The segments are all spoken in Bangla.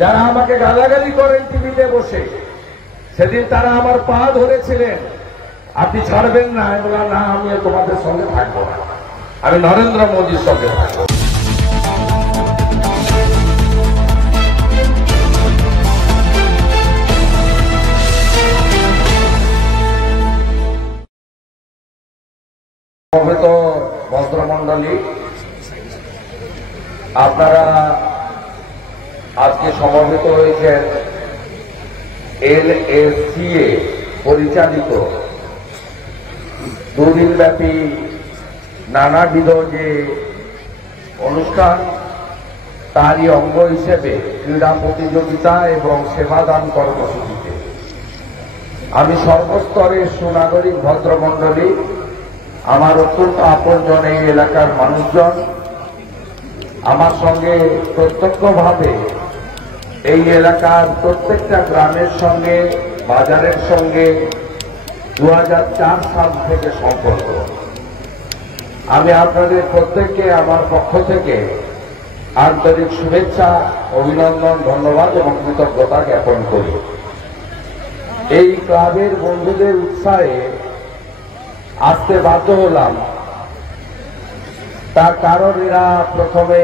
যারা আমাকে গালাগালি করেন টিভিতে বসে, সেদিন তারা আমার পা ধরেছিলেন, আপনি ছাড়বেন না। আমি বললাম, না, আমি তোমাদের সঙ্গে থাকবো না, আমি নরেন্দ্র মোদীর সঙ্গে থাকবো। সমবেত ভদ্রমণ্ডলী, আপনারা আজকে সমবেত হয়েছেন LSCA পরিচালিত দুদিনব্যাপী নানাবিধ যে অনুষ্ঠান, তারই অঙ্গ হিসেবে ক্রীড়া প্রতিযোগিতা এবং সেবাদান কর্মসূচিতে আমি সর্বস্তরের সুনাগরিক ভদ্রমণ্ডলী, আমার অত্যন্ত আপনজন এই এলাকার মানুষজন, আমার সঙ্গে প্রত্যক্ষভাবে এই এলাকার প্রত্যেকটা গ্রামের সঙ্গে, বাজারের সঙ্গে 2004 সাল থেকে সম্পর্ক। আমি আপনাদের প্রত্যেককে আমার পক্ষ থেকে আন্তরিক শুভেচ্ছা, অভিনন্দন, ধন্যবাদ এবং কৃতজ্ঞতা জ্ঞাপন করি। এই ক্লাবের বন্ধুদের উৎসাহে আসতে বাধ্য হলাম, তার কারণ এরা প্রথমে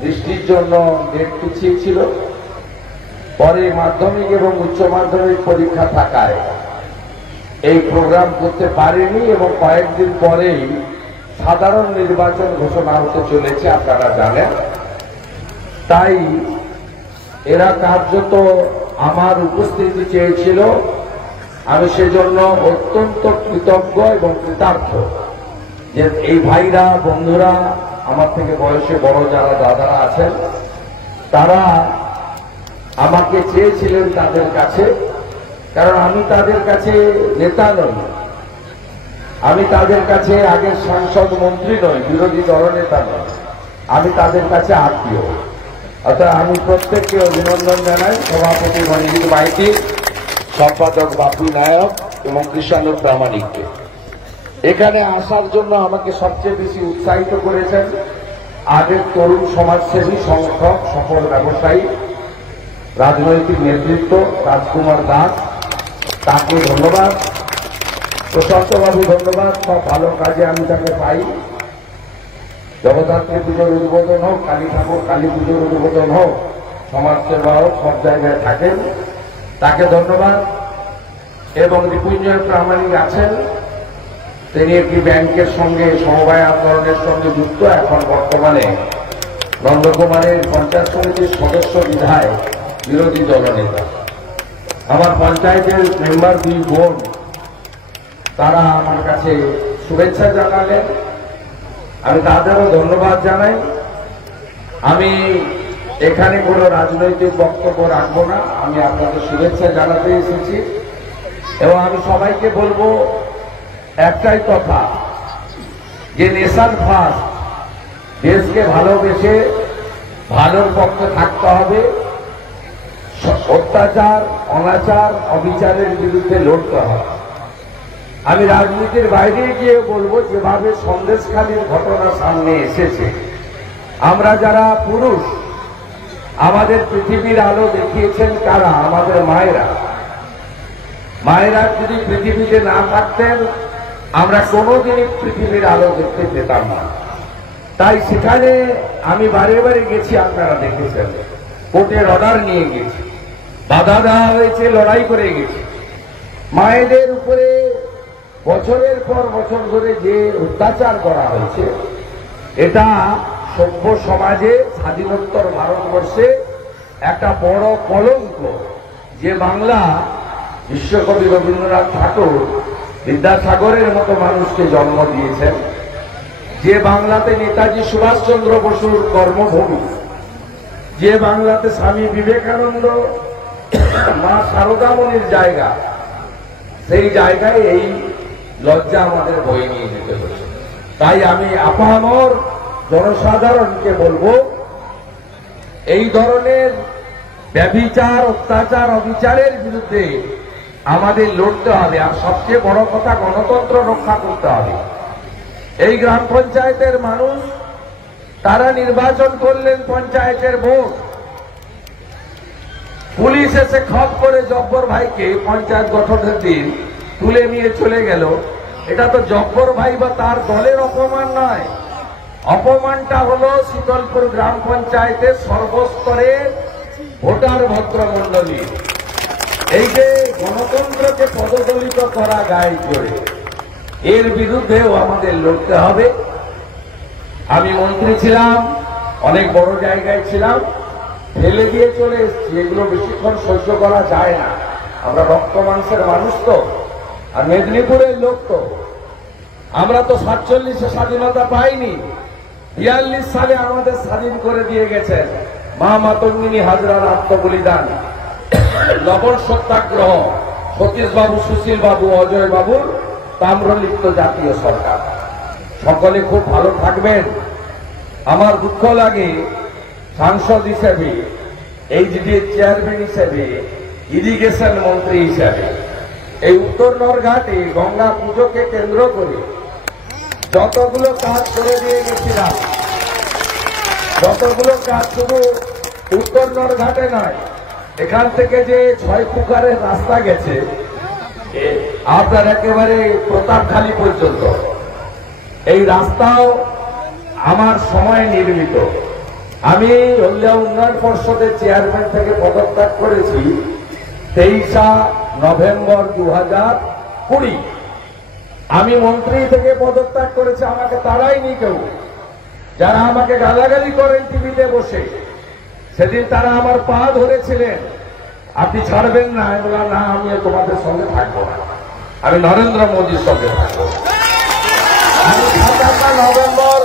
বৃষ্টির জন্য ডেট পিছিয়ে ছিল, পরে মাধ্যমিক এবং উচ্চ মাধ্যমিক পরীক্ষা থাকায় এই প্রোগ্রাম করতে পারেনি এবং কয়েকদিন পরেই সাধারণ নির্বাচন ঘোষণা হতে চলেছে, আপনারা জানেন। তাই এরা কার্যত আমার উপস্থিতি চেয়েছিল, আমি সেজন্য অত্যন্ত কৃতজ্ঞ এবং কৃতার্থ যে এই ভাইরা, বন্ধুরা, আমার থেকে বয়সে বড় যারা দাদারা আছেন, তারা আমাকে চেয়েছিলেন তাদের কাছে। কারণ আমি তাদের কাছে নেতা নই, আমি তাদের কাছে আগের সাংসদ মন্ত্রী নই, বিরোধী দলনেতা নই, আমি তাদের কাছে আত্মীয়। অর্থাৎ আমি প্রত্যেককে অভিনন্দন জানাই, সভাপতি মঞ্জিত মাইতি, সম্পাদক বাপু নায়ক এবং কৃষ্ণ প্রামাণিককে। এখানে আসার জন্য আমাকে সবচেয়ে বেশি উৎসাহিত করেছেন আগের তরুণ সমাজসেবী, সংগঠক, সফল ব্যবসায়ী, রাজনৈতিক নেতৃত্ব রাজকুমার দাস, তাকে ধন্যবাদ, প্রশস্তবাবু ধন্যবাদ। সব ভালো কাজে আমি তাকে পাই। জগদ্ধাত্রী পুজোর উদ্বোধন হোক, কালী ঠাকুর কালী পুজোর উদ্বোধন হোক, সমাজসেবা হোক, সব জায়গায় থাকেন, তাকে ধন্যবাদ। এবং রিপুঞ্জয় প্রামাণিক আছেন, তিনি একটি ব্যাংকের সঙ্গে সমবায় আন্দোলনের সঙ্গে যুক্ত, এখন বর্তমানে নন্দকুমারের পঞ্চায়েত সমিতির সদস্য, বিধায়ক, বিরোধী দলনেতা। আমার পঞ্চায়েতের মেম্বার 2 বোন, তারা আমার কাছে শুভেচ্ছা জানালেন, আমি তাদেরও ধন্যবাদ জানাই। আমি এখানে কোনো রাজনৈতিক বক্তব্য রাখবো না, আমি আপনাদের শুভেচ্ছা জানাতে এসেছি। এবং আমি সবাইকে বলবো একটাই কথা, যে নেশন ফার্স্ট, দেশকে ভালোবেসে ভালোর পক্ষে থাকতে হবে, অত্যাচার, অনাচার, অবিচারের বিরুদ্ধে লড়তে হবে। আমি রাজনীতির বাইরে গিয়ে বলবো, যেভাবে সন্দেশখালীর ঘটনা সামনে এসেছে, আমরা যারা পুরুষ, আমাদের পৃথিবীর আলো দেখিয়েছেন কারা? আমাদের মায়েরা। মায়েরা যদি পৃথিবীতে না থাকতেন, আমরা কোনোদিনই পৃথিবীর আলো দেখতে পেতাম না। তাই সেখানে আমি বারে বারে গেছি, আপনারা দেখেছেন, কোর্টের অর্ডার নিয়ে গেছি, বাধা দেওয়া হয়েছে, লড়াই করে গেছি। মায়েদের উপরে বছরের পর বছর ধরে যে অত্যাচার করা হয়েছে, এটা সভ্য সমাজে, স্বাধীনোত্তর ভারতবর্ষে একটা বড় কলঙ্ক। যে বাংলা বিশ্বকবি রবীন্দ্রনাথ ঠাকুর, বিদ্যাসাগরের মতো মানুষকে জন্ম দিয়েছেন, যে বাংলাতে নেতাজি সুভাষচন্দ্র বসুর কর্মভূমি, যে বাংলাতে স্বামী বিবেকানন্দ, মা শারদামণির জায়গা, সেই জায়গায় এই লজ্জা আমাদের বয়ে নিয়ে যেতে হচ্ছে। তাই আমি আপামর জনসাধারণকে বলবো, এই ধরনের ব্যভিচার, অত্যাচার, অবিচারের বিরুদ্ধে আমাদের লড়তে হবে। আর সবচেয়ে বড় কথা, গণতন্ত্র রক্ষা করতে হবে। এই গ্রাম পঞ্চায়েতের মানুষ, তারা নির্বাচন করলেন পঞ্চায়েতের ভোট, পুলিশ এসে খপ করে জব্বর ভাইকে পঞ্চায়েত গঠনের দিন তুলে নিয়ে চলে গেল। এটা তো জব্বর ভাই বা তার দলের অপমান নয়, অপমানটা হলো শীতলপুর গ্রাম পঞ্চায়েতের সর্বস্তরের ভোটার ভদ্রমন্ডলী। এই যে গণতন্ত্রকে পদদলিত করা গায়ে জোরে, এর বিরুদ্ধেও আমাদের লড়তে হবে। আমি মন্ত্রী ছিলাম, অনেক বড় জায়গায় ছিলাম, ফেলে দিয়ে চলে এসেছি। এগুলো বেশিক্ষণ সহ্য করা যায় না। আমরা রক্ত মাংসের মানুষ তো, আর মেদিনীপুরের লোক তো। আমরা তো 47-এ স্বাধীনতা পাইনি, 42 সালে আমাদের স্বাধীন করে দিয়ে গেছেন মা মাতঙ্গিনী হাজরার আত্মবলিদান, লবণ সত্যাগ্রহ, সতীশ বাবু, সুশীল বাবু, অজয় বাবুর তাম্রলিপ্ত জাতীয় সরকার। সকলে খুব ভালো থাকবেন। আমার দুঃখ লাগে সাংসদ হিসেবে, এইচডি চেয়ারম্যান হিসেবে, ইরিগেশন মন্ত্রী হিসেবে এই উত্তর নরঘাটে গঙ্গা পুজোকে কেন্দ্র করে যতগুলো কাজ করে দিয়ে গেছিলাম, যতগুলো কাজ শুধু উত্তর নরঘাটে নয়, এখান থেকে যে 6 পুকারের রাস্তা গেছে আপনার একেবারে প্রতাপখালী পর্যন্ত, এই রাস্তাও আমার সময় নির্মিত। আমি হলদিয়া উন্নয়ন পর্ষদের চেয়ারম্যান থেকে পদত্যাগ করেছি 23 নভেম্বর 2020। আমি মন্ত্রী থেকে পদত্যাগ করেছি, আমাকে তাড়াইনি কেউ। যারা আমাকে গালাগালি করেন টিভিতে বসে, সেদিন তারা আমার পা ধরেছিলেন, আপনি ছাড়বেন না। আমি বললাম না, আমি তোমাদের সঙ্গে থাকবো না, আমি নরেন্দ্র মোদীর সঙ্গে থাকবো। আমি 27 নভেম্বর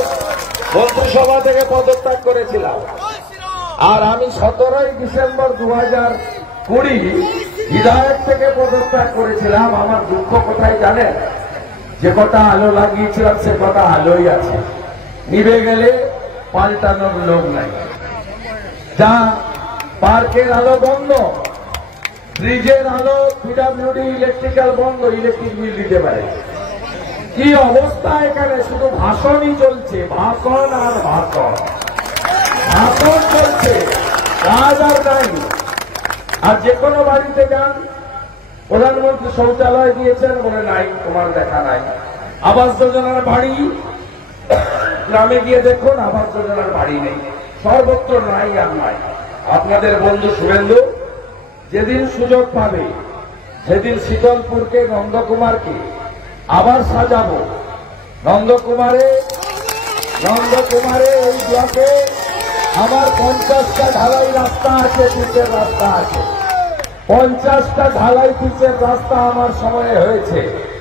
মন্ত্রিসভা থেকে পদত্যাগ করেছিলাম, আর আমি 17 ডিসেম্বর 2020 বিধায়ক থেকে পদত্যাগ করেছিলাম। আমার দুঃখ কোথায় জানেন? যে কটা আলো লাগিয়েছিলাম সে কটা আলোই আছে, নিভে গেলে পাল্টানোর লোক নাই। যা পার্কের আলো বন্ধ, ব্রিজের আলো, পিডব্লিউডি ইলেকট্রিক্যাল বন্ধ, ইলেকট্রিক বিল দিতে পারে। কি অবস্থা এখানে, শুধু ভাষণই চলছে, ভাষণ আর ভাষণ, ভাষণ চলছে, কাজ আর নাই। আর যে কোনো বাড়িতে যান, প্রধানমন্ত্রী শৌচালয় দিয়েছেন বলে নাই, তোমার দেখা নাই। আবাস যোজনার বাড়ি, গ্রামে গিয়ে দেখুন আবাস যোজনার বাড়ি নেই, সর্বত্র নাই আর নাই। আপনাদের বন্ধু শুভেন্দু যেদিন সুযোগ পাবে সেদিন শীতলপুরকে, নন্দকুমারকে আবার সাজাবো। নন্দকুমারে এই ব্লকে আমার 50টা ঢালাই রাস্তা আছে, পিচের রাস্তা আছে। 50টা ঢালাই পিচের রাস্তা আমার সময়ে হয়েছে।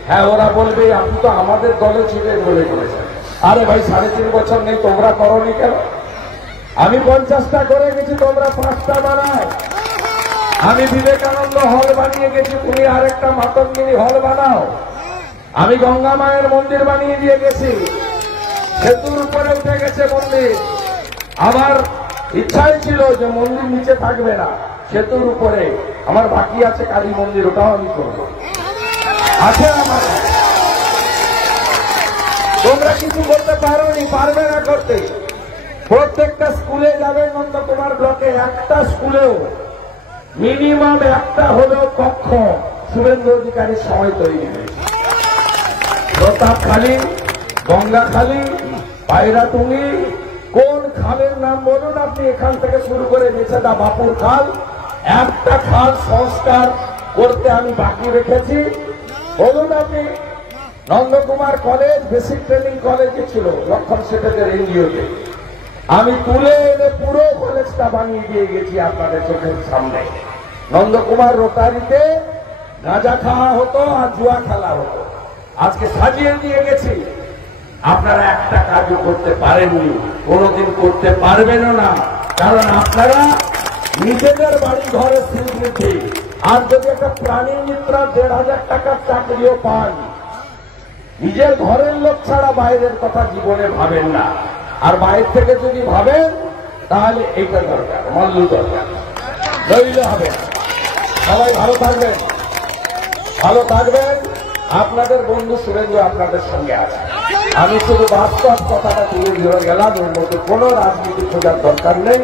হ্যাঁ, ওরা বলবে আপনি তো আমাদের দলে ছিলেন বলে করেছেন। আরে ভাই, 3.5 বছর নেই, তোমরা করনি কেন? আমি 50টা করে গেছি, তোমরা 5টা বানাও। আমি বিবেকানন্দ হল বানিয়ে গেছি, তুমি আরেকটা মাতঙ্গিনী হল বানাও। আমি গঙ্গা মায়ের মন্দির বানিয়ে দিয়ে গেছি, সেতুর উপরে উঠে গেছে মন্দির। আমার ইচ্ছাই ছিল যে মন্দির নিচে থাকবে না, সেতুর উপরে। আমার বাকি আছে কালী মন্দির, ওটাও আমি করবো, আছে আমার। তোমরা কিছু করতে পারোনি, পারবে না করতে। প্রত্যেকটা স্কুলে যাবে নন্দকুমার ব্লকে, একটা স্কুলেও মিনিমাম একটা হলেও কক্ষ শুভেন্দু অধিকারীর সময় তৈরি হয়েছে। প্রতাপখালী, গঙ্গাখালী, পায়রাটুঙ্গি, কোন খালের নাম বলুন আপনি, এখান থেকে শুরু করে মেছেদা বাপুর খাল, একটা খাল সংস্কার করতে আমি বাকি রেখেছি। বলুন আপনি, নন্দকুমার কলেজ বেসিক ট্রেনিং কলেজে ছিল লক্ষণ সেটের এনজিওতে, আমি তুলে এনে পুরো কলেজটা বানিয়ে দিয়ে গেছি আপনাদের চোখের সামনে। নন্দকুমার রোটারিতে গাঁজা খাওয়া হতো আর জুয়া খেলা হতো, আজকে সাজিয়ে দিয়ে গেছি। আপনারা একটা কাজও করতে পারেননি, কোনোদিন করতে পারবেনও না, কারণ আপনারা নিজেদের বাড়ি ঘরে স্বীকৃতি। আর যদি একটা প্রাণী মিত্রা 1,500 টাকার চাকরিও পান, নিজের ঘরের লোক ছাড়া বাইরের কথা জীবনে ভাবেন না। আর বাইরে থেকে যদি ভাবেন তাহলে এইটা দরকার, মল্ল দরকার, নইলে হবে না। সবাই ভালো থাকবেন, ভালো থাকবেন। আপনাদের বন্ধু শুভেন্দু আপনাদের সঙ্গে আছে। আমি শুধু বাস্তব কথাটা তুলে ধরে গেলাম, এর মধ্যে কোনো রাজনীতি খোঁজার দরকার নেই।